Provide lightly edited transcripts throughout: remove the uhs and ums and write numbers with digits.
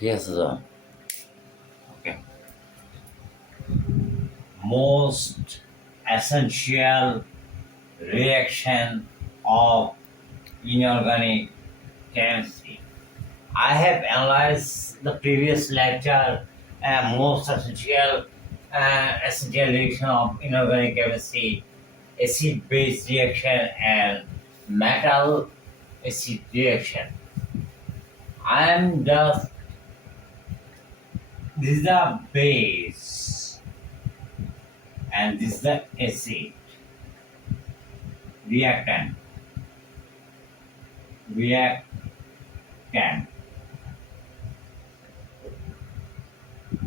Yes, sir. Okay. Most essential reaction of inorganic chemistry. I have analyzed the previous lecture. Most essential reaction of inorganic chemistry, acid-base reaction, and metal-acid reaction. I am just this is the base and this is the acid reactant reactant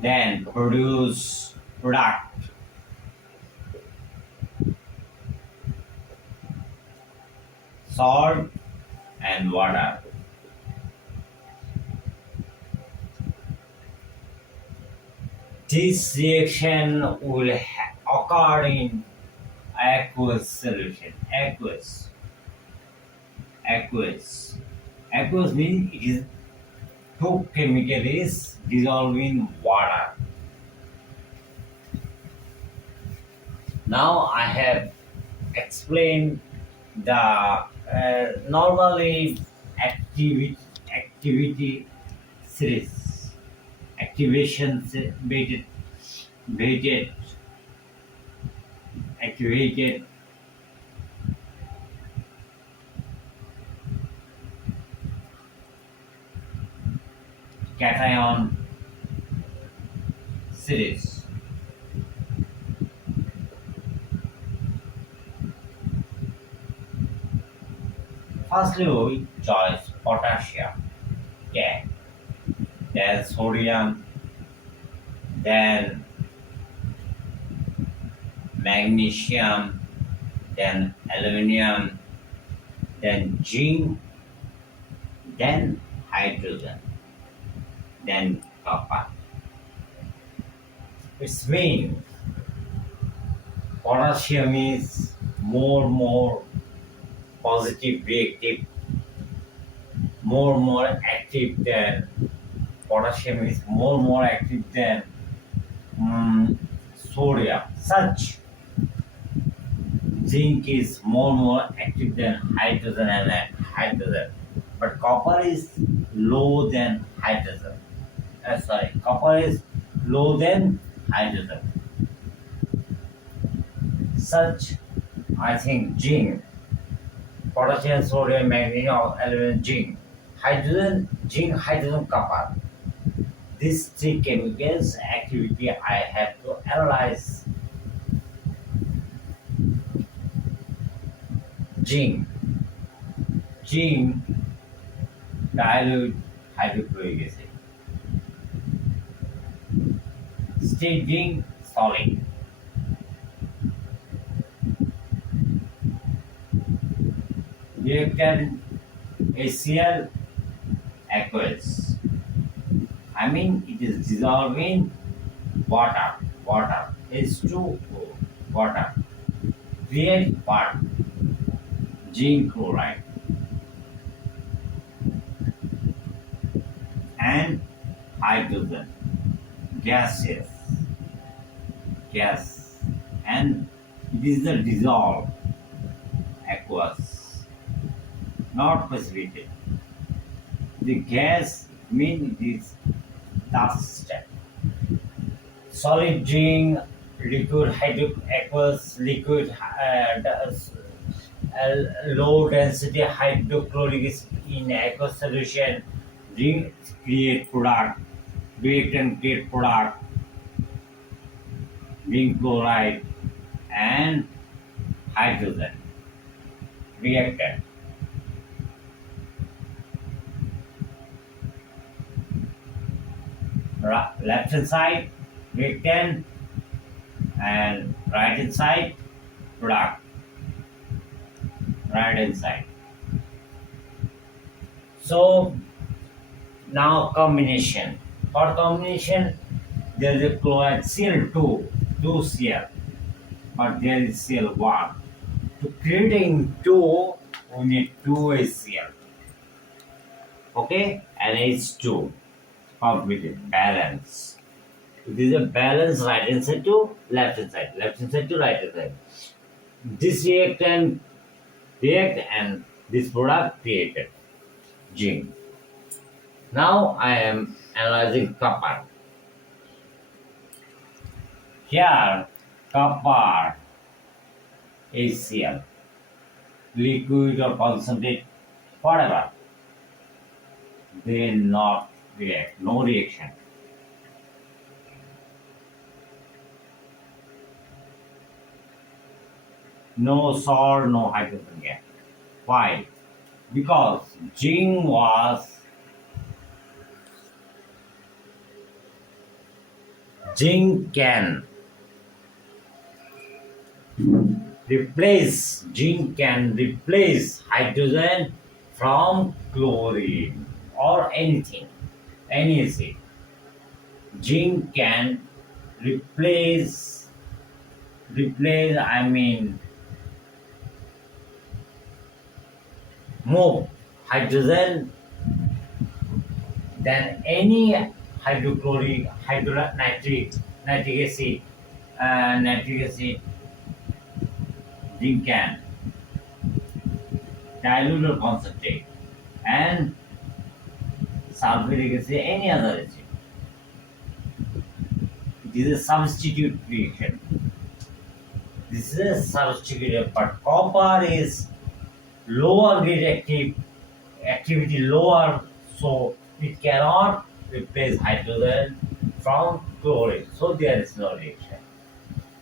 then produce product salt and water. This reaction will occur in aqueous solution. Aqueous means it is two chemicals dissolved in water. Now I have explained the normally activity series activation weighted activated cation series. Firstly, we choose potassium, yeah, then sodium, then magnesium, then aluminum, then zinc, then hydrogen, then copper. It's mean potassium is more positive reactive, more active than potassium is more active than sodium. Such zinc is more active than hydrogen and hydrogen, but copper is low than hydrogen. Copper is low than hydrogen. Such, I think, zinc, potassium, sodium, magnesium, aluminum, zinc, hydrogen, zinc, hydrogen, copper. These three chemicals activity I have to analyze. Zinc, zinc dilute hydrochloric acid. State zinc solid. Reactant HCl aqueous. I mean it is dissolved in water. H2O water. Create what? Zinc chloride and hydrogen gaseous gas, and it is the dissolved aqueous, not precipitated. The gas means it is dust. Solid zinc, liquid aqueous, liquid low density hydrochloric acid in aqueous solution. Zinc create product, reactant create product, zinc chloride and hydrogen reactant. Left hand side reactant and right hand side product. Right hand side. So now combination. For combination, there is a chloride Cl2, 2Cl, but there is Cl1. To creating 2, we need 2 HCl. Okay, and H2. completely balance. It is a balance right hand side to left hand side to right hand side. This react and this product created gene. Now I am analyzing copper. Here, copper HCl, liquid or concentrate, whatever, they not react, no reaction. No salt, no hydrogen gas. Why? Because zinc can replace hydrogen from chlorine or anything, any acid. Zinc can replace I mean more hydrogen than any nitric acid, zinc can dilute or concentrate, and sulfuric acid, any other acid. It is a substitute reaction. This is a substitute, but copper is lower grade activity lower, so it cannot replace hydrogen from chlorine. So there is no reaction.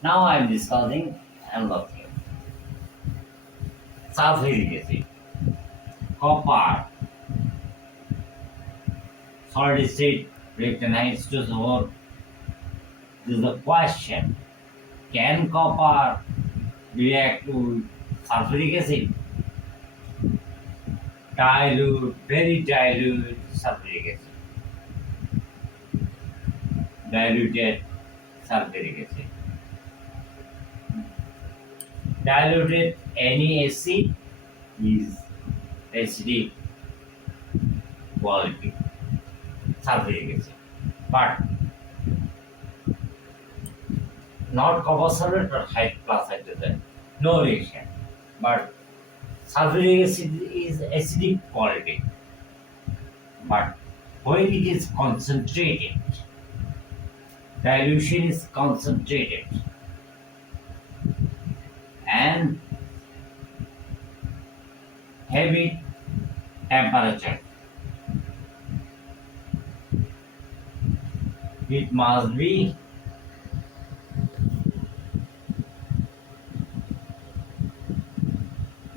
Now I am discussing another thing. Sulfuric acid, copper, solid state reaction H2SO4. This is the question. Can copper react to sulfuric acid? Dilute, very dilute sulfuric acid. Diluted sulfuric acid. Diluted any acid is acidic quality, sulfuric acid. But not copper sulfate but plus hydrogen, no reaction. But sulfuric acid is acidic quality. But when it is concentrated, dilution is concentrated, and heavy temperature, it must be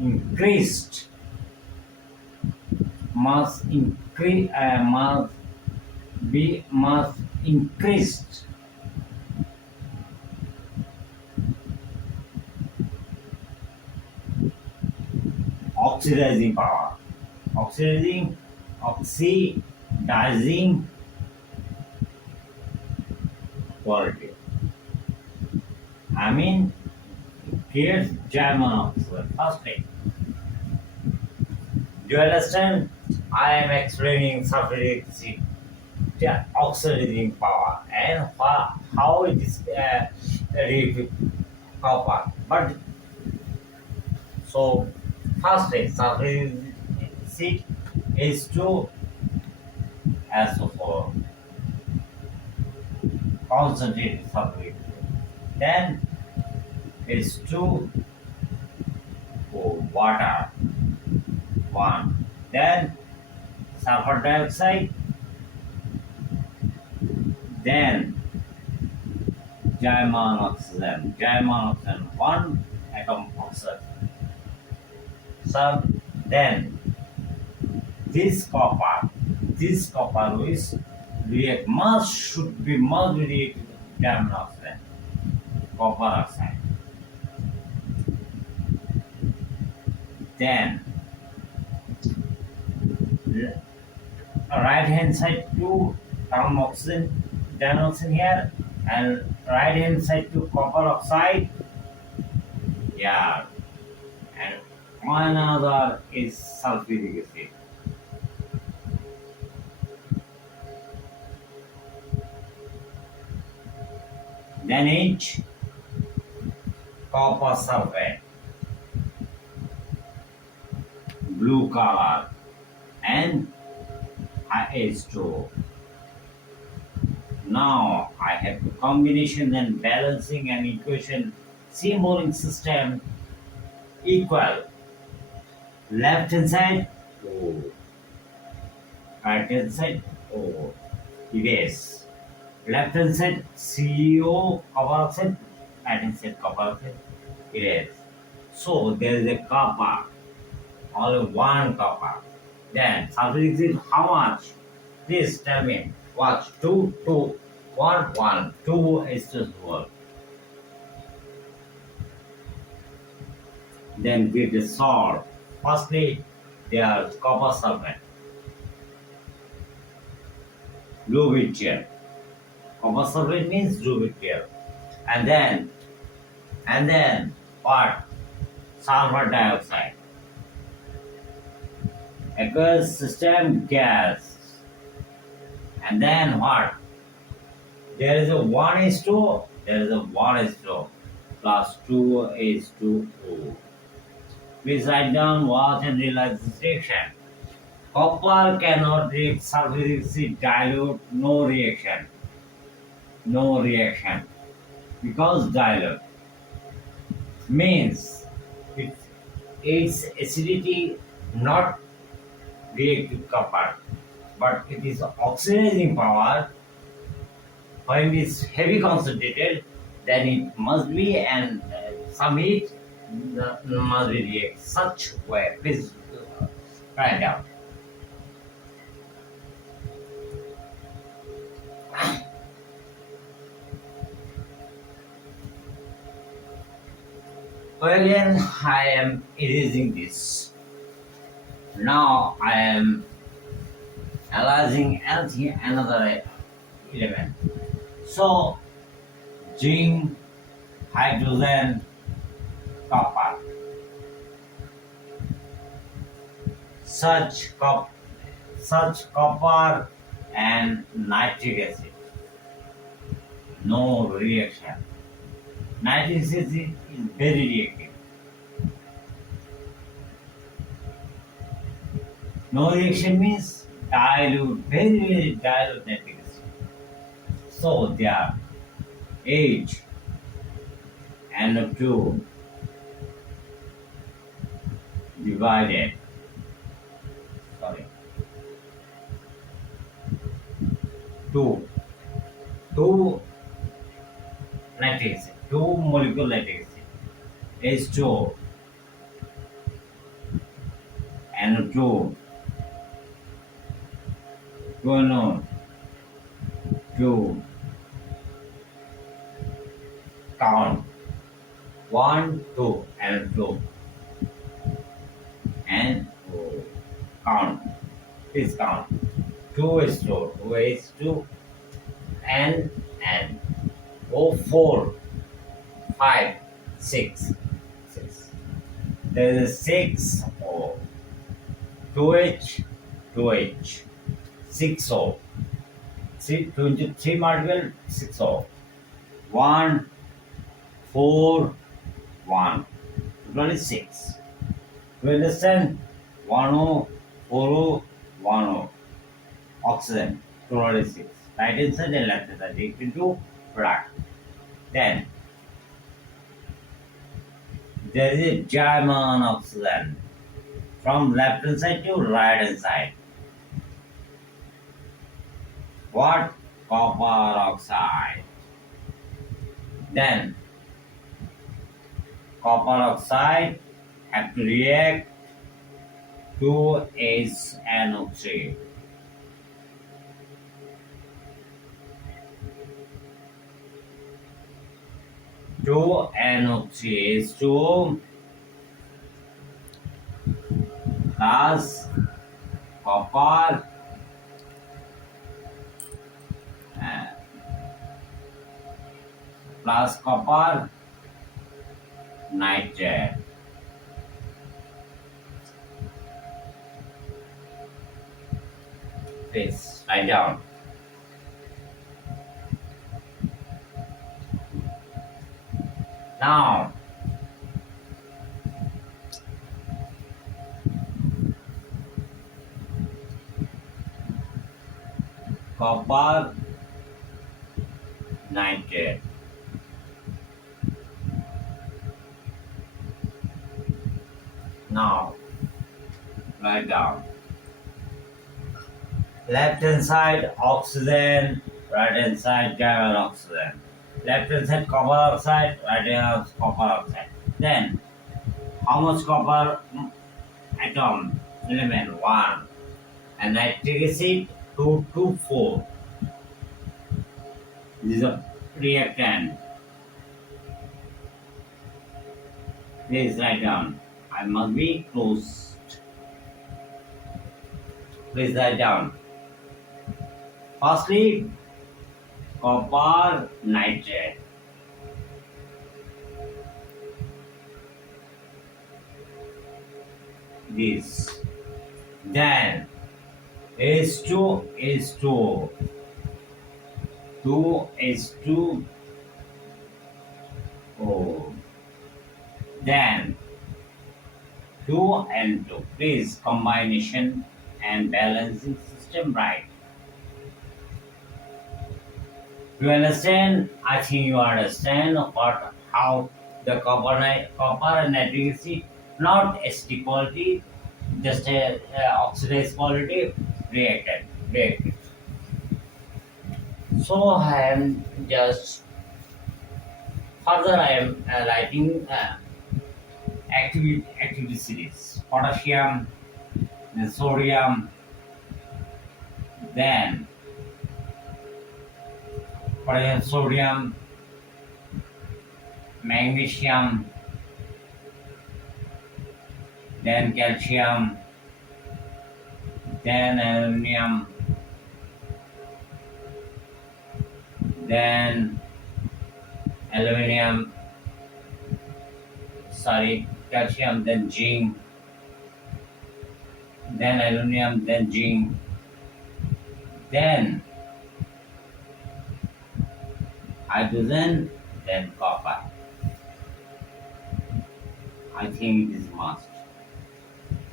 increased, must increased oxidizing power, oxidizing quality. I mean, here's German oxide. First thing, do you understand? I am explaining sulfuric acid oxidizing power and how it is reacted with copper. But so first thing, sulfuric acid is to SO4, concentrated sulfuric acid. Then is to water, one. Then sulfur dioxide. Then German oxygen, one atom oxide. So then this copper is should be react with German oxide, copper oxide. Then right hand side to carbon oxygen, here, and right hand side to copper oxide. Yeah, and one other is sulfuric acid. Then each copper sulfate, blue color, and H2O. Now I have the combination and balancing and equation symbolic system equal left hand side O, right hand side O, erase. Left hand side CO copper oxide, right hand side copper oxide, erase. So there is a copper, only one copper. Then sulfuric acid, how much? Please tell me. Watch, 2, 2, 1, 1, 2 is just 1. Then give the salt. Firstly, there is copper sulfate, blue with chair. Copper sulfate means blue with chair. And then what? Sulfur dioxide. Aqueous system gas. And then what? There is a 1:2, there is a 1:2 plus 2:2O. Please write down, watch and realize this reaction. Copper cannot react sulfuric acid, dilute, no reaction. No reaction. Because dilute means its acidity not react with copper, but it is oxidizing power. When it is heavy concentrated, then it must be and some heat must be react such way. Please write down. So again, I am erasing this. Now I am analyzing another element. So zinc, hydrogen, copper. Such copper and nitric acid. No reaction. Nitric acid is very reactive. No reaction means dilute, very dilute nitric acid. So there, H NO2 divided, sorry, 2 nitric acid, 2 molecule nitric acid, H2O, NO2, 2 NO, 2, count, 1, 2, and 2, and count, please count, 2 is 2, 2 is 2, and O 4, 5, 6, 6. There is 6 O, 2H, 2H, 6 O, 23 multiple 6 O, 1, 4, 1, 26. You understand? 1 O, 4 O, 1 O. Oxygen, 226. Right hand side and left hand side into product. Then there is a German oxygen from left hand side to right hand side. What? Copper oxide. Then copper oxide have to react to HNO3. To NO3 is 2 plus copper plus copper nitrate. Please write down. Now, copper nitrate. Now, write down. Left hand side oxygen, right hand side carbon oxygen. Left hand side copper oxide, right hand side copper oxide. Then, how much copper atom element? 1. And nitric acid 224. This is a reactant. Please write down. I must be closed. Please write down. Firstly, copper nitrate. This. Then H2 H2 2 H2 O. Then 2 and 2. Please combination and balancing system right. You understand? I think you understand what how the copper and nitric acid not acidic quality, just a oxidized quality reacted. So I am just further I am writing activity series. Potassium, then sodium, then potassium, sodium, magnesium, then calcium, then aluminum, then calcium, then zinc, then aluminum, then zinc, then hydrogen, then copper. I think it is must.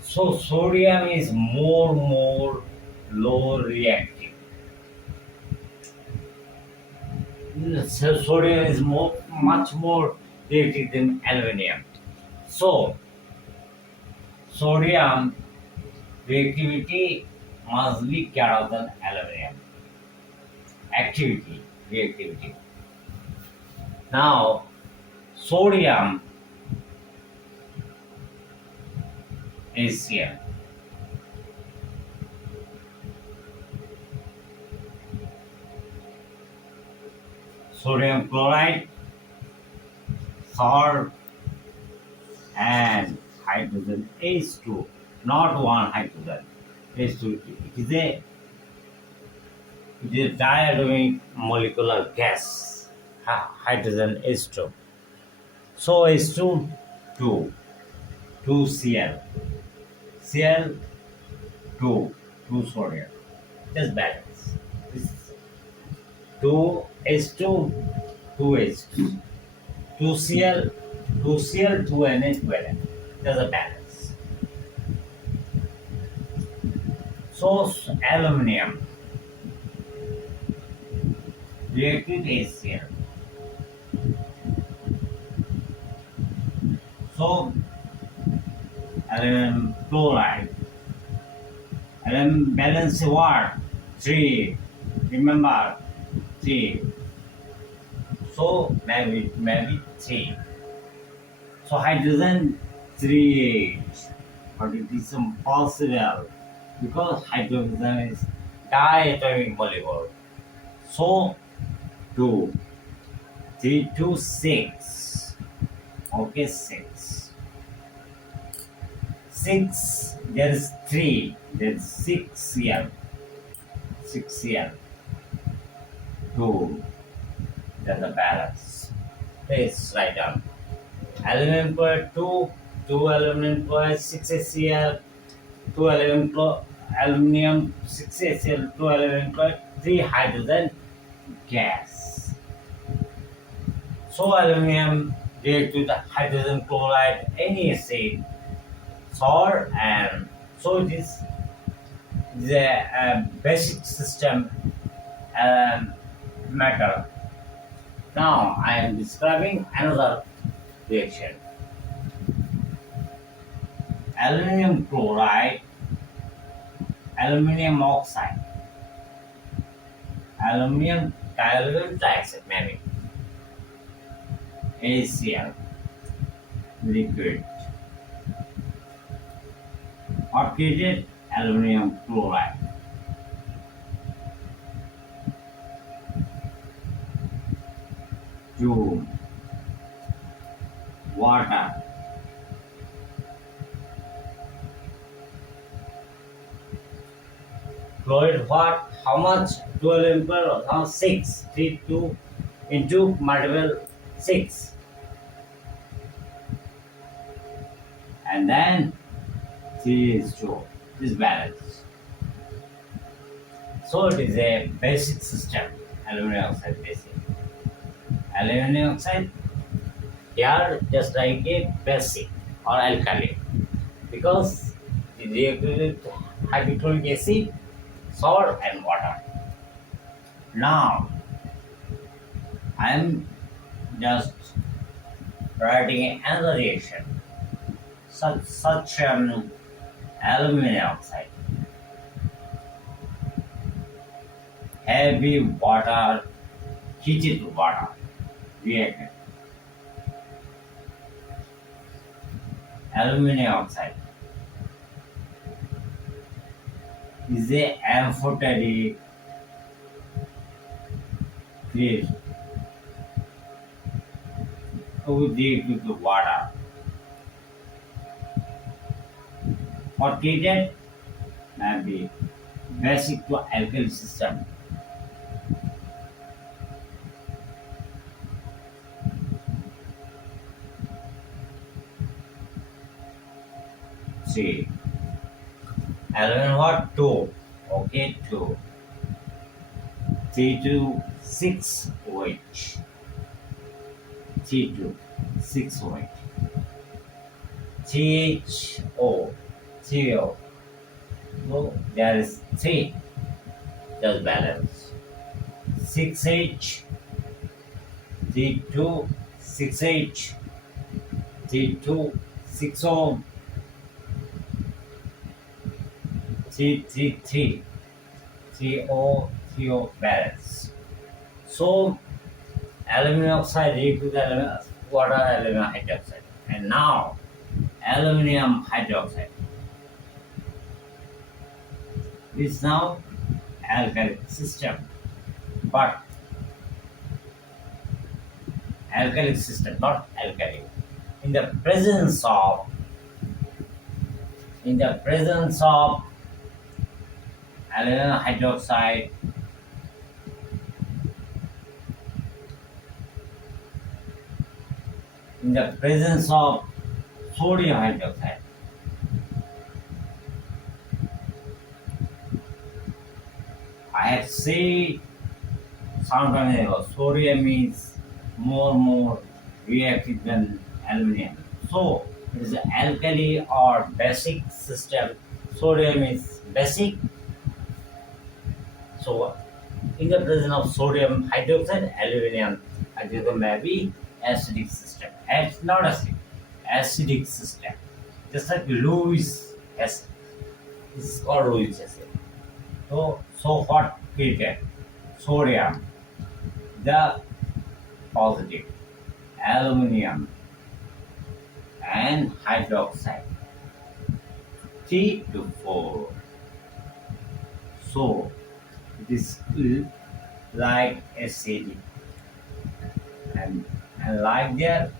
So sodium is more low reactive. So sodium is much more reactive than aluminum. So sodium reactivity must be greater than aluminum. Reactivity. Now sodium is here. Sodium chloride, salt, and hydrogen H2, not one hydrogen. H2. It is a diatomic molecular gas. Hydrogen H2. So H2, 2 Cl. Cl, 2 sodium. Just balance. This 2 H2, 2 H2. 2 Cl, 2 NH, 2 N. There's a balance. So aluminum reactive HCl. So aluminum chloride. Aluminum balance what? 3. Remember 3. So maybe 3. So hydrogen 3H. But it is impossible because hydrogen is diatomic molecule. So 2, 3, 2, 6. Okay, 6. 6, there is 3, there is 6 Cl. 6 Cl. 2. There's a balance. Please write down. Aluminum chloride 2 aluminum chloride 6 HCl, 2 aluminum 6 HCl, 2 aluminum chloride, 3 hydrogen gas. So aluminum react to the hydrogen chloride, any acid, salt, and so it is the basic system um, matter. Now I am describing another reaction. Aluminum chloride, aluminum oxide, aluminum telluride dioxide, maybe ACl liquid, or treated aluminum chloride. To water. Fluid what? How much? 12 ampere or how? 6. 3, 2 into multiple 6. And then 3 is 2. This balance. So it is a basic system. Aluminum oxide basic. Aluminum oxide here just like a basic or alkali because it is reacted with hydrochloric acid, salt and water. Now I am just writing another reaction. Such aluminum oxide, heavy water, heated water reacted. Aluminum oxide is a amphoteric phase with the water. For treated may be basic to alkali system. See, aluminum what? 2. Okay, 2. 3 to 6 OH. 3 to 6 OH. CHO. CO. So there is 3. Just balance. 6H. 3 to 6H. 3 to 6O. 3 CO balance. So aluminum oxide react with water aluminum hydroxide. And now aluminum hydroxide is now alkali system. But alkali system, not alkali. In the presence of aluminum hydroxide, in the presence of sodium hydroxide, I have said sometimes ago, sodium is more reactive than aluminum. So it is an alkali or basic system. Sodium is basic. So in the presence of sodium hydroxide, aluminum hydroxide may be acidic system. Not acid, acidic system. Just like Lewis acid. This is called Lewis acid. So what treated? Sodium, the positive, aluminum, and hydroxide. 3 to 4. So it is like acidic and like their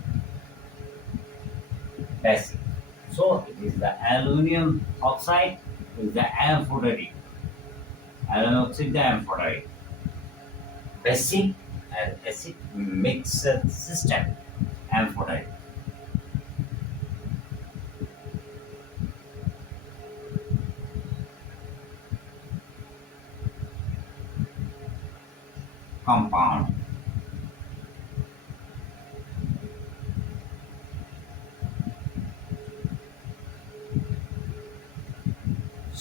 basic. So it is the aluminum oxide is the amphoteric. Aluminum oxide the amphoteric. Basic and acid mixed system amphoteric. Compound.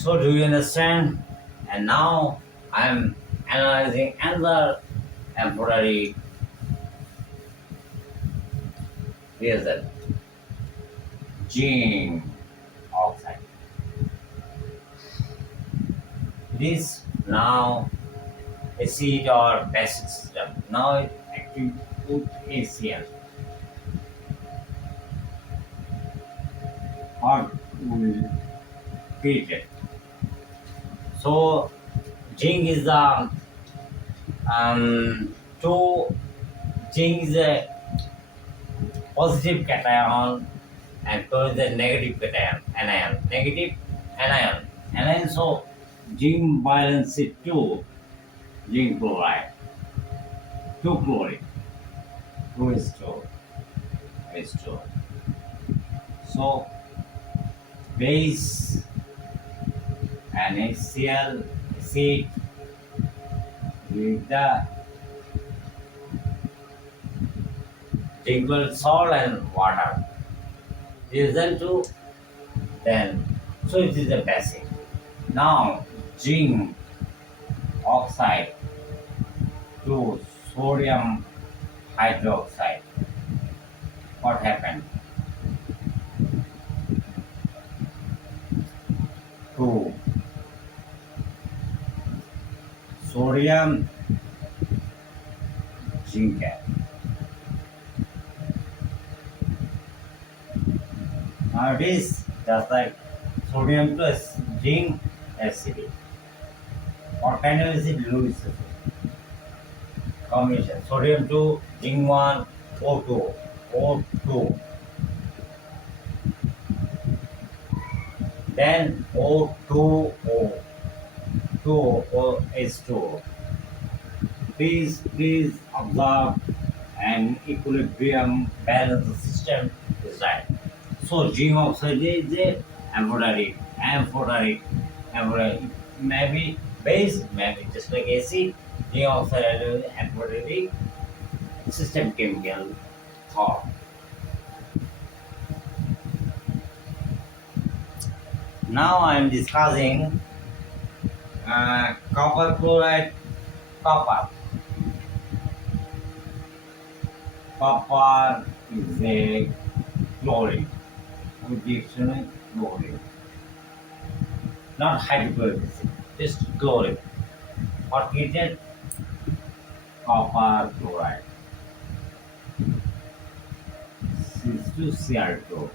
So do you understand? And now I am analyzing another temporary result. Zinc oxide. This now acid or basic system. Now it active with ACl or will treat it. So zinc is the two zinc is a positive cation and two is a negative cation anion. Negative anion. Anion so zinc balance is two zinc chloride. Two chloride. Two is two. Is two. So base and HCl acid with the liquid salt and water. Result to then so it is a basic. Now zinc oxide to sodium hydroxide. What happened? To sodium zinc. Now it is just like sodium plus zinc acid. What kind of acid? Lewis acid. Combination sodium 2 zinc 1 O2 O2 then O2O 2O H2. Please observe an equilibrium balance system is right. So zinc oxide is a amphoteric, maybe base, maybe just like acid. Zinc oxide is amphoteric system chemical thought. Now I am discussing copper chloride. Copper is a chlorine. With dictionary chlorine, not hydrochloric acid, just chlorine. What is it? Copper chloride. C2Cr2.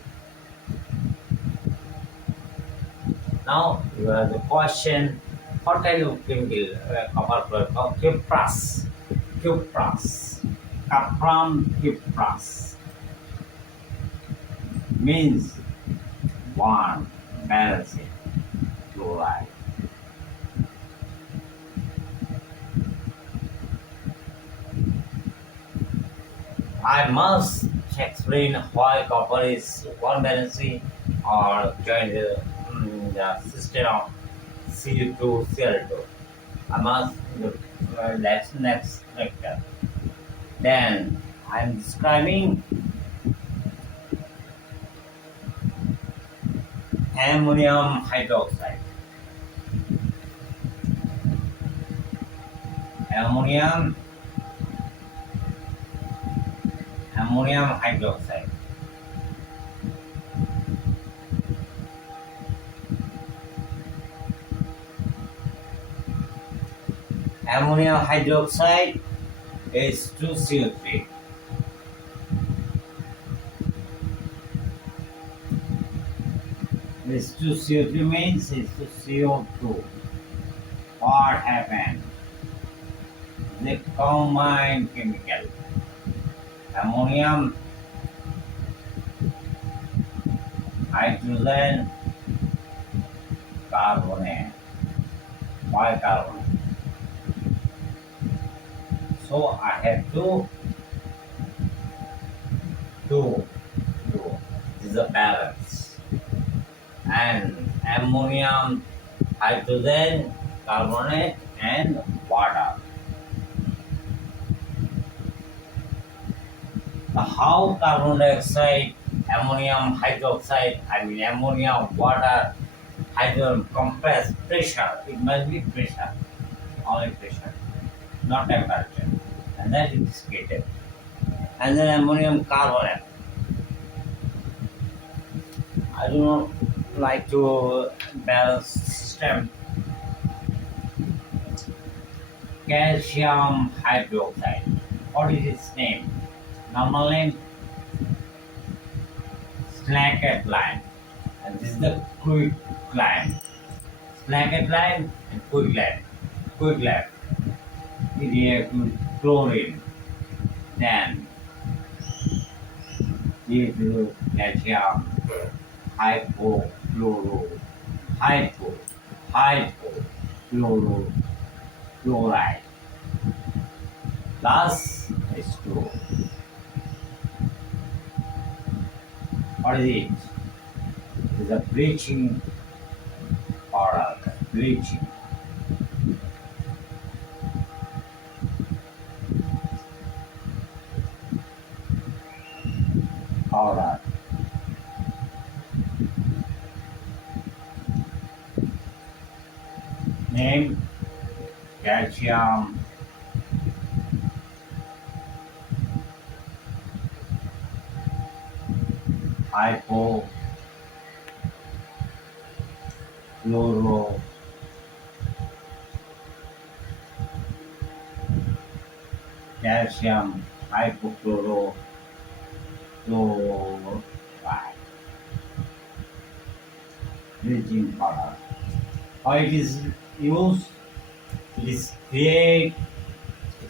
Now you have the question: what kind of chemical copper chloride? Cuprous, Caprum cuprous means one balanced chloride. I must explain why copper is one balancing or join the system of Cu2Cl2. I must that's next lecture. Then I am describing ammonium hydroxide. Ammonium hydroxide. Ammonium hydroxide is 2CO3. This 2CO3 means it's 2CO2. What happened? They combine chemical. Ammonium, hydrogen, carbonate, bicarbonate. So I have two. This is a balance. And ammonium, hydrogen, carbonate, and water. How carbon dioxide, ammonium hydroxide, ammonia, water hydrogen compressed pressure. It must be pressure, only pressure, not temperature. And then it is created. And then ammonium carbonate. I do not like to balance system. Calcium hydroxide. What is its name? Normal name? Slacked line. And this is the quick line. Slacked line and quick line. Quick line. It reacts with chlorine. Then due to calcium hypochloro hypo hypochlorochloride plus H2O. What is it? It is a bleaching powder. Bleaching powder. Name calcium hypochloro calcium hypochlorochloride. Bleaching powder. How it is used? It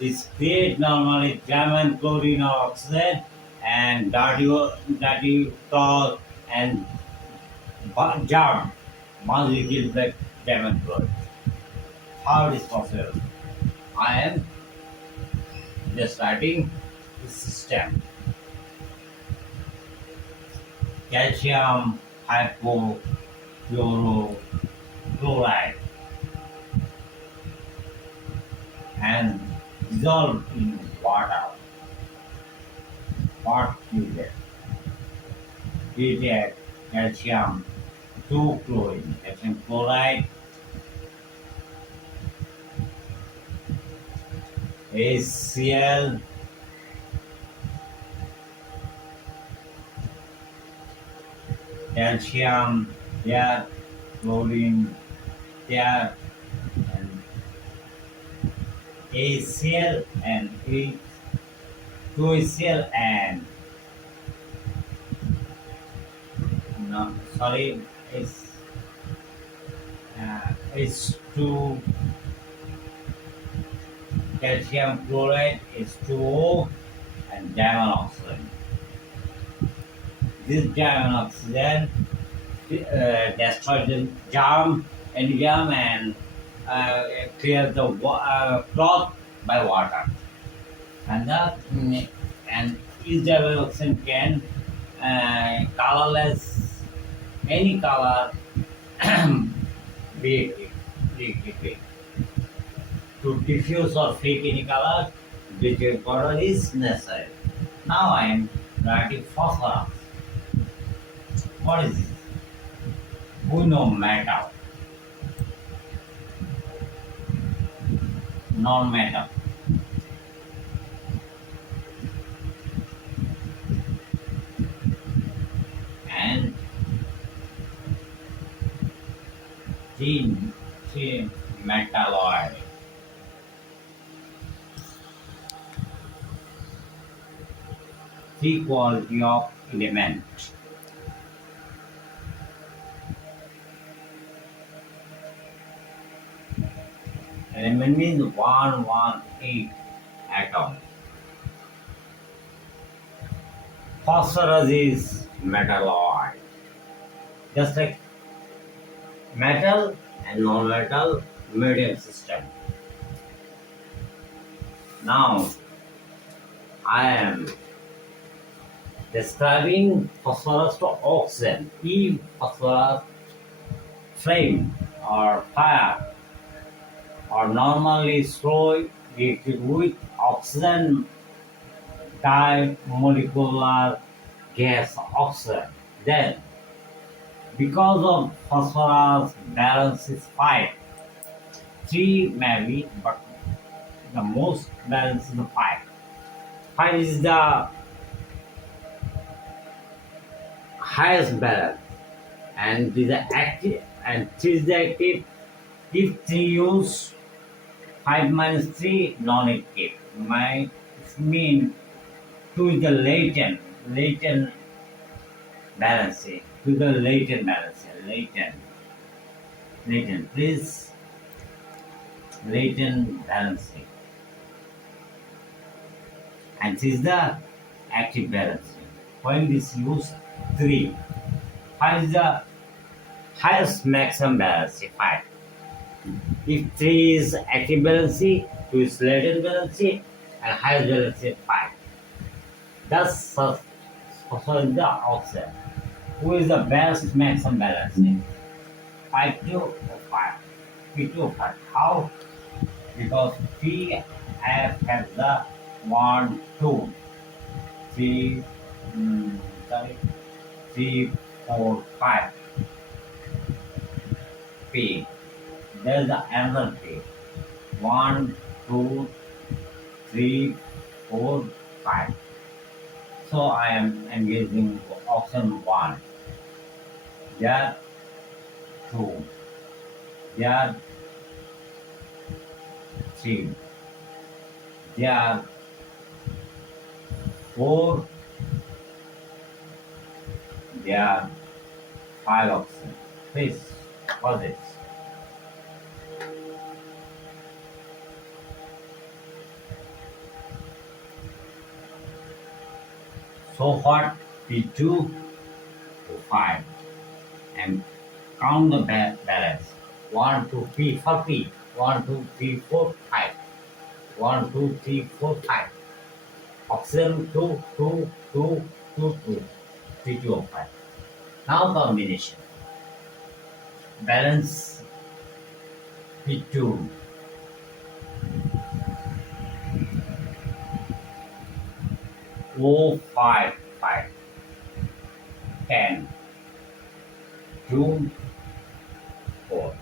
is create normally German chlorine or oxide and dirty cloth and jam must be killed by German chlorine. How it is possible? I am just writing the system. Calcium hypochlorochloride and dissolved in water. What is it? Treated calcium 2 chlorine, calcium chloride, HCl, calcium there, chlorine there, and HCl and 2HCl and no sorry H2 calcium chloride H2O and diamond oxide. This diamond oxide destroys the germ and clears the cloth by water. And and each diamond oxide can colorless any color be it. To diffuse or fake any color, bleaching powder is necessary. Now I am writing phosphorus. What is this? We know metal, non-metal. And tin metalloid. Three quality of element. Element means 118 atom. Phosphorus is metalloid. Just like metal and non-metal medium system. Now I am describing phosphorus to oxygen. If phosphorus flame or fire or normally slow reacted with oxygen dimolecular gas oxygen, then Because of phosphorus balance is 5. 3 maybe, but the most balance is 5. 5 is the highest balance, and this is the active, and 3 is the active. If 3 use 5 minus 3 non-active, might mean 2 is the latent balancing, to the latent balancing, latent, please, latent balancing, and this is the active balancing. When this use 3, 5 is the highest maximum balancing, 5. If 3 is active balancing, 2 is latent balancing, and highest balancing, 5. Thus, so is the oxygen. Who is the best maximum balancing? 5 to 5. P to 5. How? Because P F has the 1, 2, 3, sorry, 3, 4, 5. P. There's the another P. 1, 2, 3, 4, 5. So I am engaging option 1. There 2. There 3. There 4. There 5 options. Please pause it. So what? P2 to 5 and count the balance. 1, 2, 3 for P. 1, 2, 3, 4, 5. 1, 2, 3, 4, 5. Oxygen 2, 2, 2, 2, 2. P2 5. Now combination. Balance P2. O5, 5. 10. 2, 4.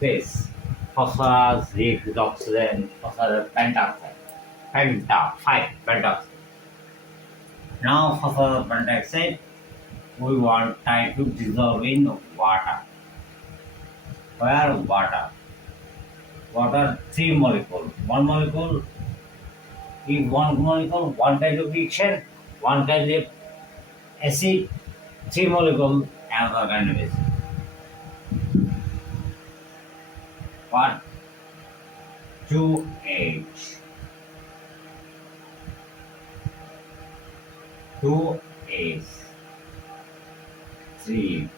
This phosphorus reacts with oxygen, phosphorus pentoxide. Penta, 5 pentoxide. Now phosphorus pentoxide we want try to dissolve in water. Where water? Water 3 molecules. 1 molecule, if 1 molecule, 1 kind of reaction, 1 kind of acid, 3 molecule, another kind of acid. What? 2H. 2H. 3.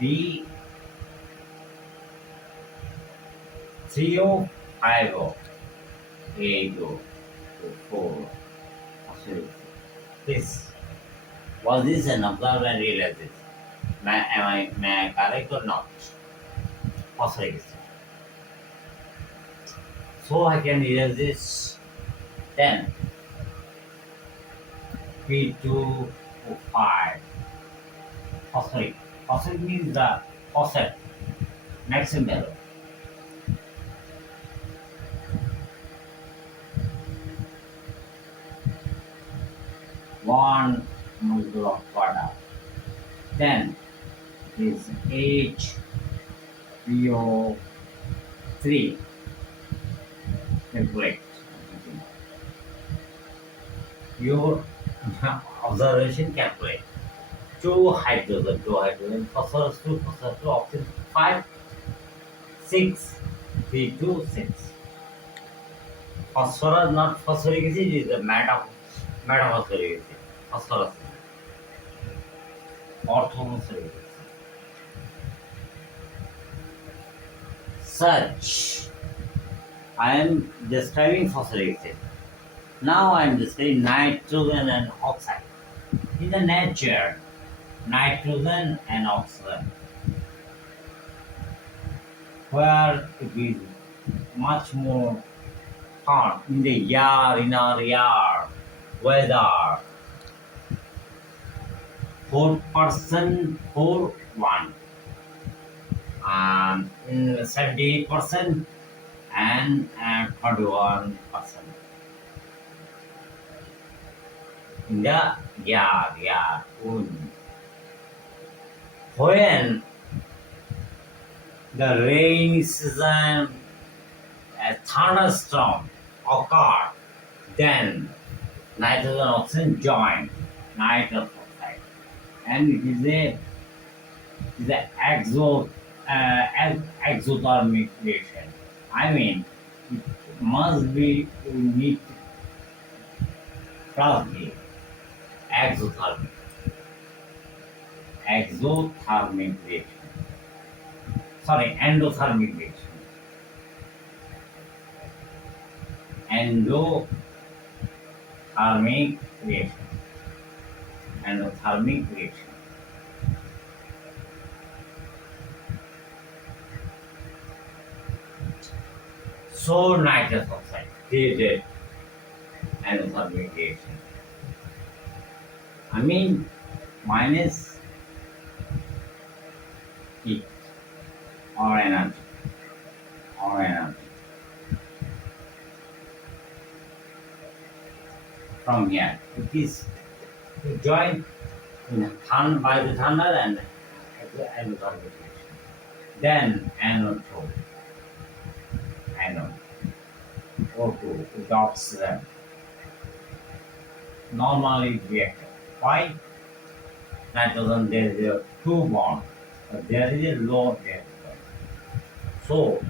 B. 3O. 5O. 8O. 4. This. Was this an observed and realized this? May I correct or not? Phosphoric acid. So I can erase this. Then P2O5. Phosphoric. Phosphoric means the phosphate. Maximum value. One molecule of water. Then is HPO3. Calculate. Your observation calculate. 2 hydrogen, phosphorus 2, oxygen 5, 6, 3, 2, 6. Phosphorus, not phosphoric acid, is the metaphosphoric acid. Phosphorus. Orthophosphoric acid. Such. I am describing phosphoric acid. Now I am describing nitrogen and oxide. In the nature, nitrogen and oxygen, where it is much more found in the yard, in our yard, weather. 4% for one, 78% and 21%. In the yeah. When the rainy season, a thunderstorm occurred, then nitrogen oxide join nitrous oxide, and it is the exothermic reaction. I mean, it must be unique plus B, exothermic, exothermic reaction. Sorry, endothermic reaction. Endothermic reaction. Endothermic reaction. So nitrous oxide created endothermic reaction. I mean, minus heat or energy or energy from here. It is joined by the thunder and endothermic reaction. Then anode O2 with oxygen normally reacted. Why? Nitrogen there is a two bond, but there is a lone pair electron. So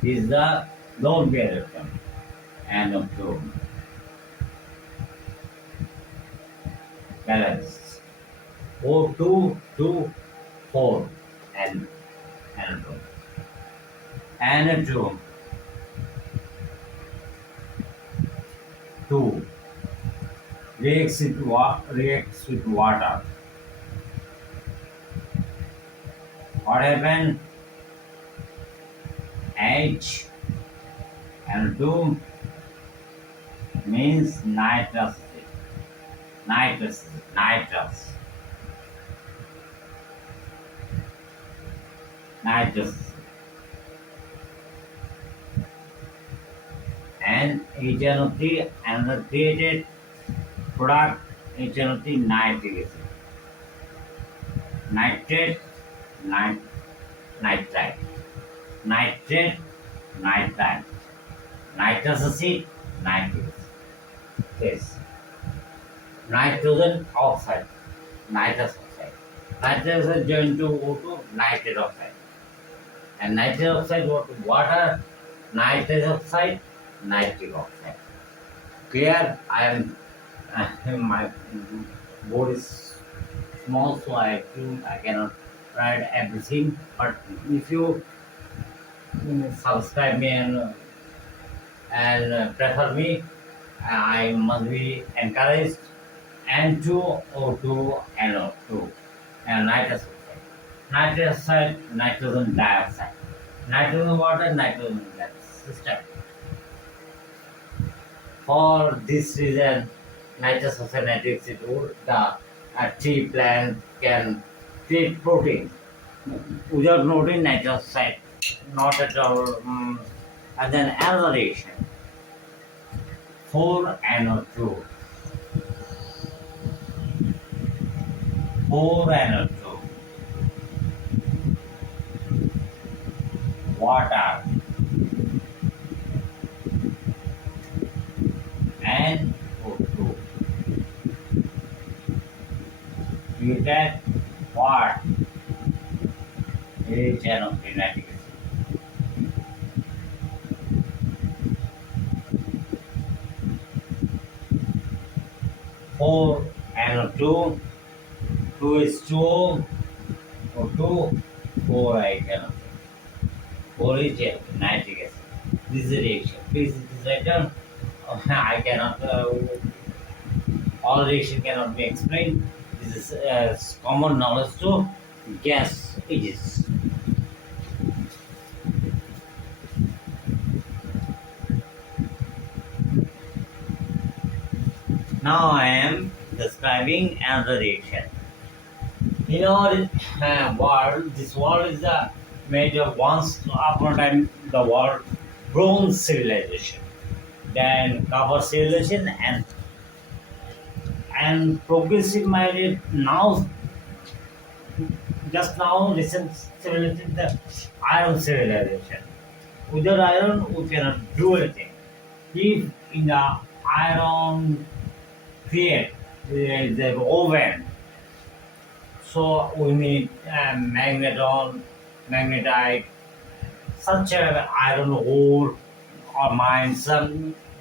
this is the lone pair electron anode balance O2 to 4 and anode. Anode 2 reacts with water. What happened? H and 2 means nitrous. And HNO3 another created product HNO3 nitric acid. Nitrate, nitrite. Nitrate, nitrite. Nitrous acid, nitric acid. Yes. Nitrogen oxide, nitrous oxide. Nitrous oxide joined to O2, nitrate oxide. And nitrous oxide go to water, nitrous oxide, nitric oxide. Clear? My board is small, so I cannot write everything. But if you subscribe me and prefer me, I must be encouraged. N2O2 NO2 and nitrous oxide. Nitrous oxide, nitrogen dioxide. Nitrogen water, nitrogen gas system. For this reason, nitrous oxide, nitric acid, the tree plant can create protein. Without protein, nitrous oxide, not at all. And then another reaction. 4NO2. 4NO2. Water. And O2. You get what? HNO3 nitric acid. 4NO2, 2H2O, O2, 4HNO3. 4 is nitric acid. This is the reaction. Please, this item, I cannot, all reaction cannot be explained. This is common knowledge to gas ages. Now I am describing another reaction. In our world, this world is made of once upon a time the world bronze civilization, then copper civilization, and progressive minded now just now recent civilization the iron civilization. Without iron we cannot do anything. If in the iron create the oven, so we need magneton, magnetite, such a iron ore or mines.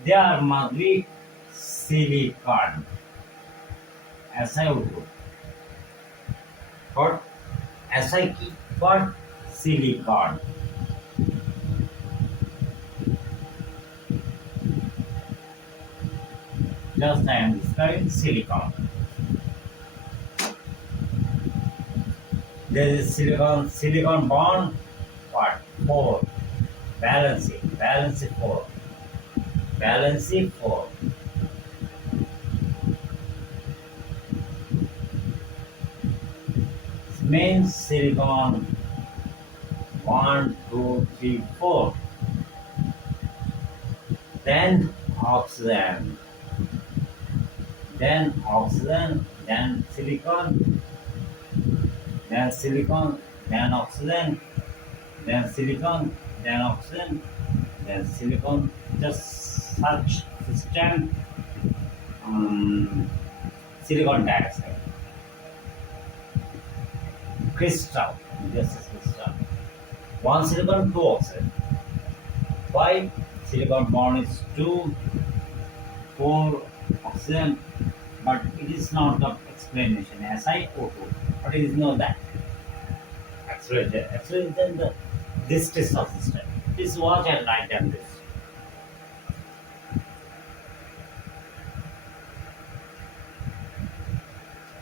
There must be silicon. SiO2. What? Si what? Silicon. Just I am describing silicon. There is silicon bond. What? 4. Valency 4. Valency 4. Means silicon 1, 2, 3, 4. Then oxygen. Then oxygen. Then silicon. Then silicon. Then oxygen. Then silicon. Then oxygen. Then silicon. Just such system. Silicon dioxide. Crystal. This is crystal. 1 silicon, 2 oxygen. Why? Silicon bond is 2, 4 oxygen, but it is not the explanation. SiO2, but it is not that. Actually, then this crystal system. This watch and write down this.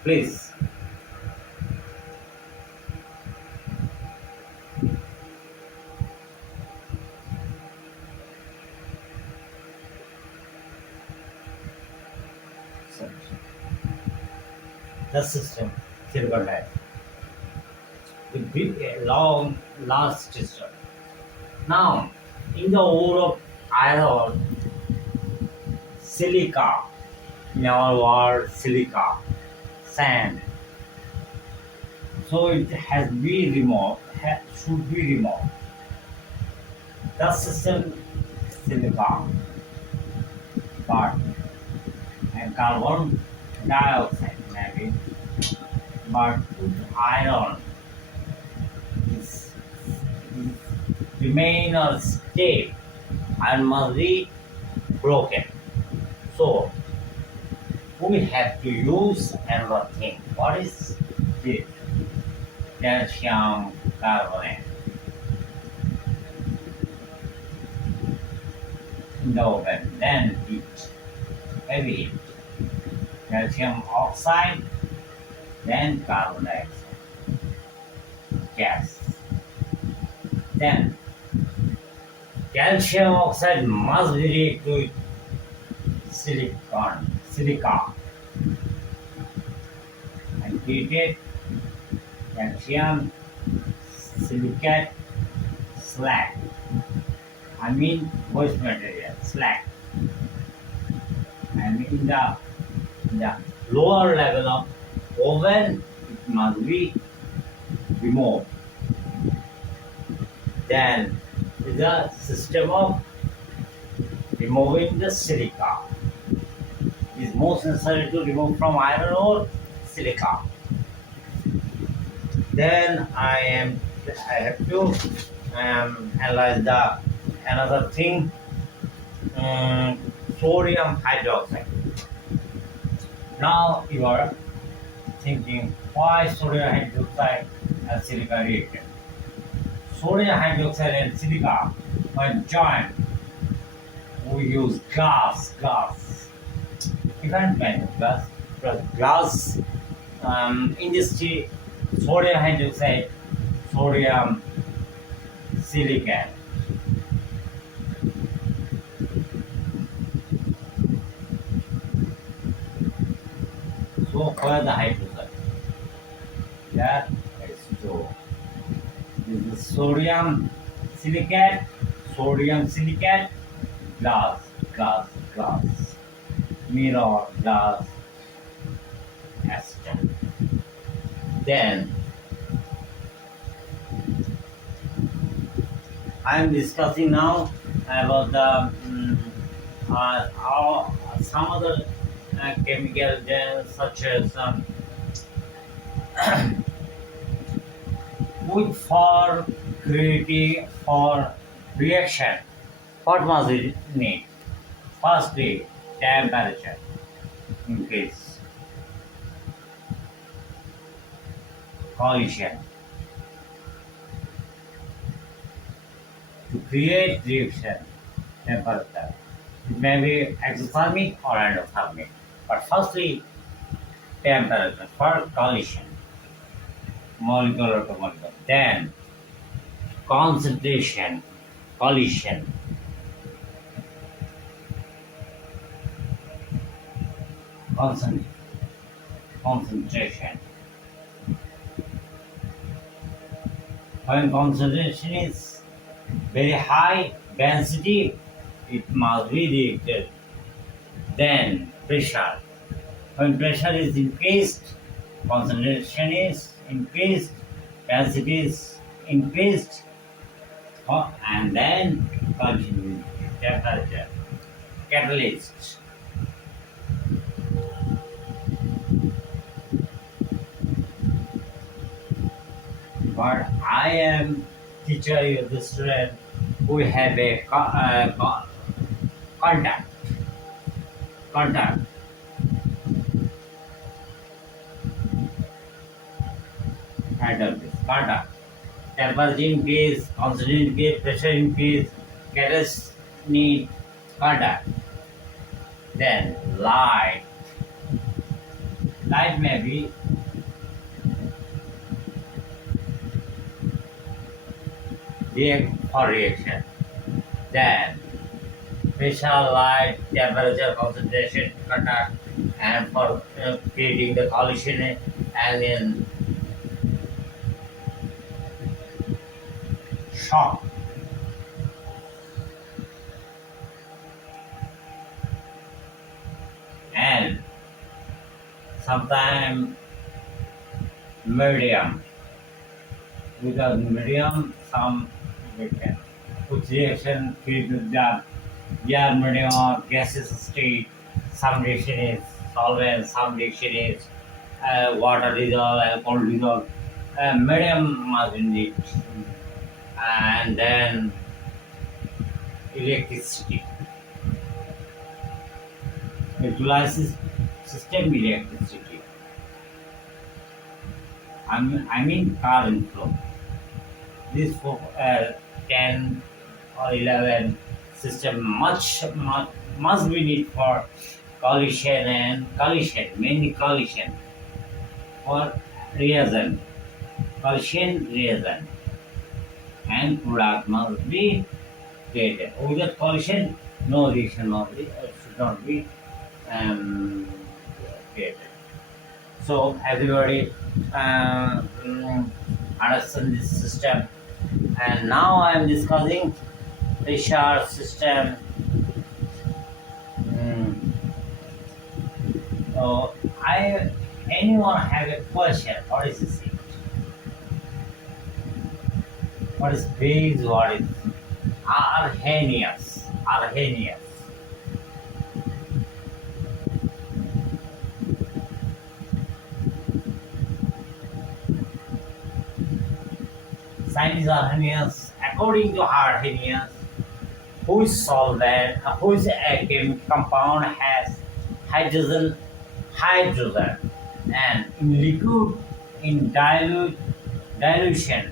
Please. The system, silicon dioxide. With big, long, large crystal. Now, in the ore of iron, silica, in our word, silica, sand. So it has been removed, should be removed. The system, silica, but and carbon dioxide maybe, but with iron is remain or stay and must be broken. So we have to use another thing. What is this? Calcium carbonate. In the oven, then heat, heavy heat. Calcium oxide, then carbon dioxide gas. Then calcium oxide must be reacted with silica, and treated calcium silicate slag. I mean waste material slag. And in the lower level of oven, it must be removed. Then the system of removing the silica is most necessary to remove from iron ore silica. Then I have to analyze the another thing, sodium hydroxide. Now you are thinking why sodium hydroxide and silica reaction. Sodium hydroxide and silica when joined, we use glass. Different kind of glass. Glass industry, sodium hydroxide, sodium silicate. go for the hydrogen. Yeah, H2O. This is silicate, sodium silicate, glass, glass, mirror, glass, acetate. Then I am discussing now about the some other chemical such as wood for creating for reaction. What must it need? Firstly, temperature increase, collision to create reaction temperature. It may be exothermic or endothermic. But firstly, temperature for collision, molecular to molecular. Then concentration, collision, concent- concentration. When concentration is very high density, it must be reacted. Then pressure. When pressure is increased, concentration is increased, density is increased, and then continue temperature. Catalyst. But I am teacher you the student who have a contact. Contact. Handle this. Contact. Temperature increase, concentration increase, pressure increase, catalyst need contact. Then light. Light may be for reaction. Then pressure, light, temperature, concentration, contact, and for creating the collision and then shock. And sometimes medium. Without medium, some we can put reaction create with the medium or gaseous state. Some reaction is solvent, some reaction is water dissolve, alcohol dissolve. Medium must be neat. And then electricity. Electrolysis system electricity. I mean current flow. This for 10 or 11 system must be need for collision, mainly collision for reason, collision reason, and product must be created. Without collision, no reaction should not be created. So everybody understand this system. And now I am discussing pressure system. So anyone have a question? What is this? What is phase? What is Arrhenius? Arrhenius. Scientist Arrhenius, according to Arrhenius, whose solvent, whose compound has hydrogen, and in liquid, in dilution,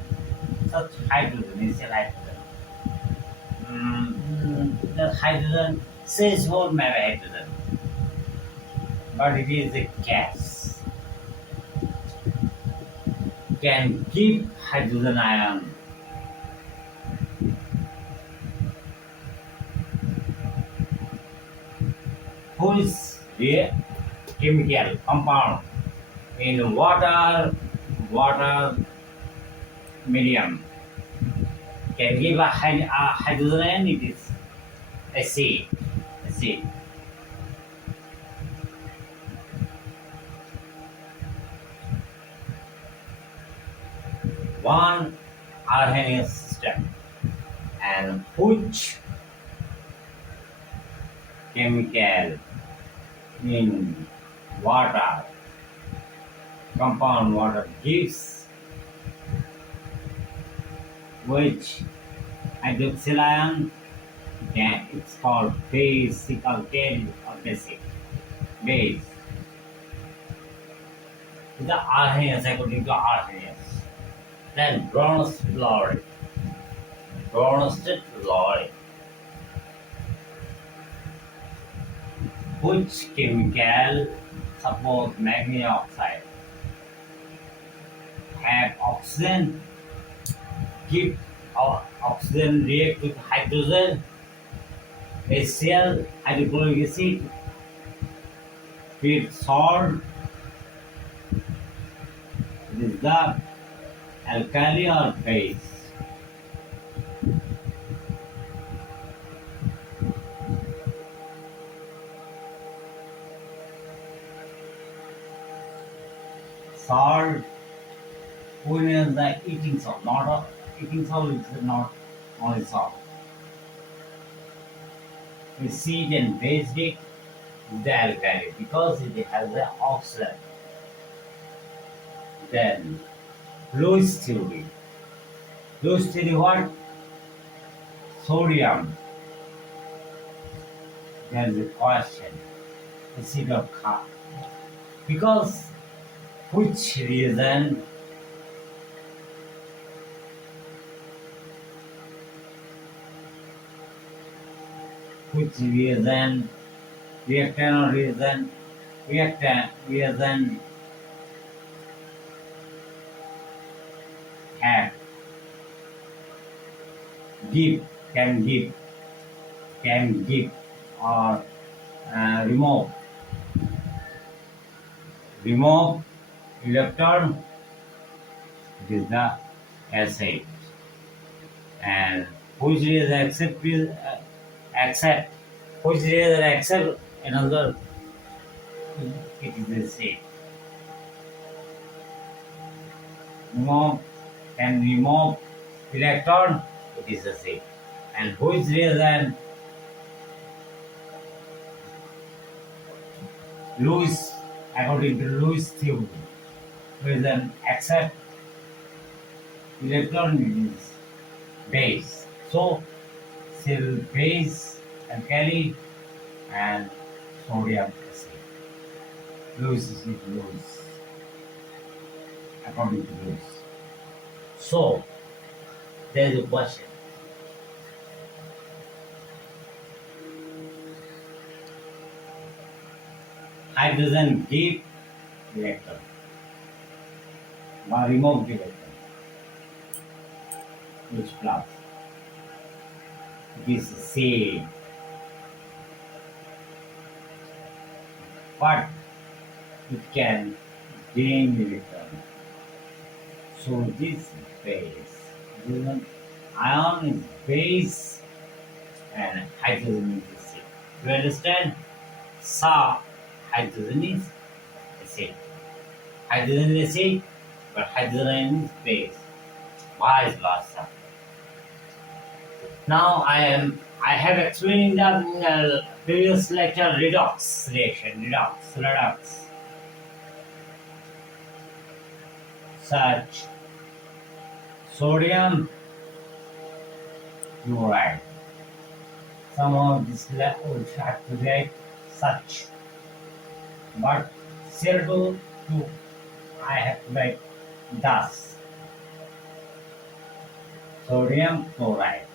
such hydrogen is a hydrogen. The hydrogen says whole may be hydrogen, but it is a gas. Can keep hydrogen ion. Who is the chemical compound in water medium can give a hydrogen and it is acid. Acid. One alreaction system and which chemical in water, compound water gives which hydroxyl ion can it's called basic alkane or basic base. The Arrhenius according to Arrhenius. Then bronze fluoride. Bronze fluoride. Which chemical suppose magnesium oxide have oxygen, give oxygen react with hydrogen, HCl, hydrochloric acid, with salt. It is the alkali or base. Salt, who is the eating salt, not eating salt is not only salt. Acid and basic the alkali because it has the oxygen. Then Lewis theory. Lewis theory what? Sodium. There is a question. Acid of carbon. Because which reason reactant or reason have give can give or remove electron. It is the acid. And which is accept which is accept another it is the same. Remove electron, it is the same. And which reason Lewis, according to Lewis theory, reason accept electron is base. So cell base alkali and sodium acid. Lewis is Lewis, according to Lewis. So there is a question. Hydrogen give electron, but remove the electron. Which plus? It is same. But it can gain electron. So this base, hydrogen ion is base and hydrogen is acid. You understand? So hydrogen is acid. Hydrogen is acid, but hydrogen is base. Vice versa. Now I have explained in the previous lecture redox reaction, redox. Such sodium chloride. Some of this will have to write such, but CO2 I have to write thus. Sodium chloride.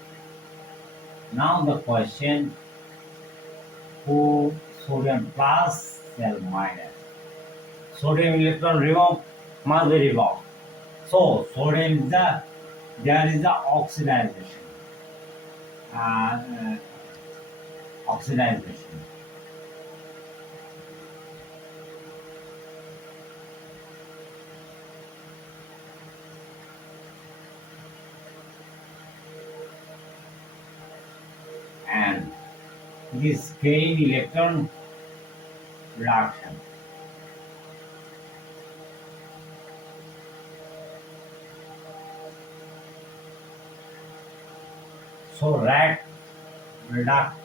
Now the question, who sodium plus cell minus. Sodium electron remove must be removed. So sodium is there is the oxidization. Oxidization. this gain electron reduction. So rat reduct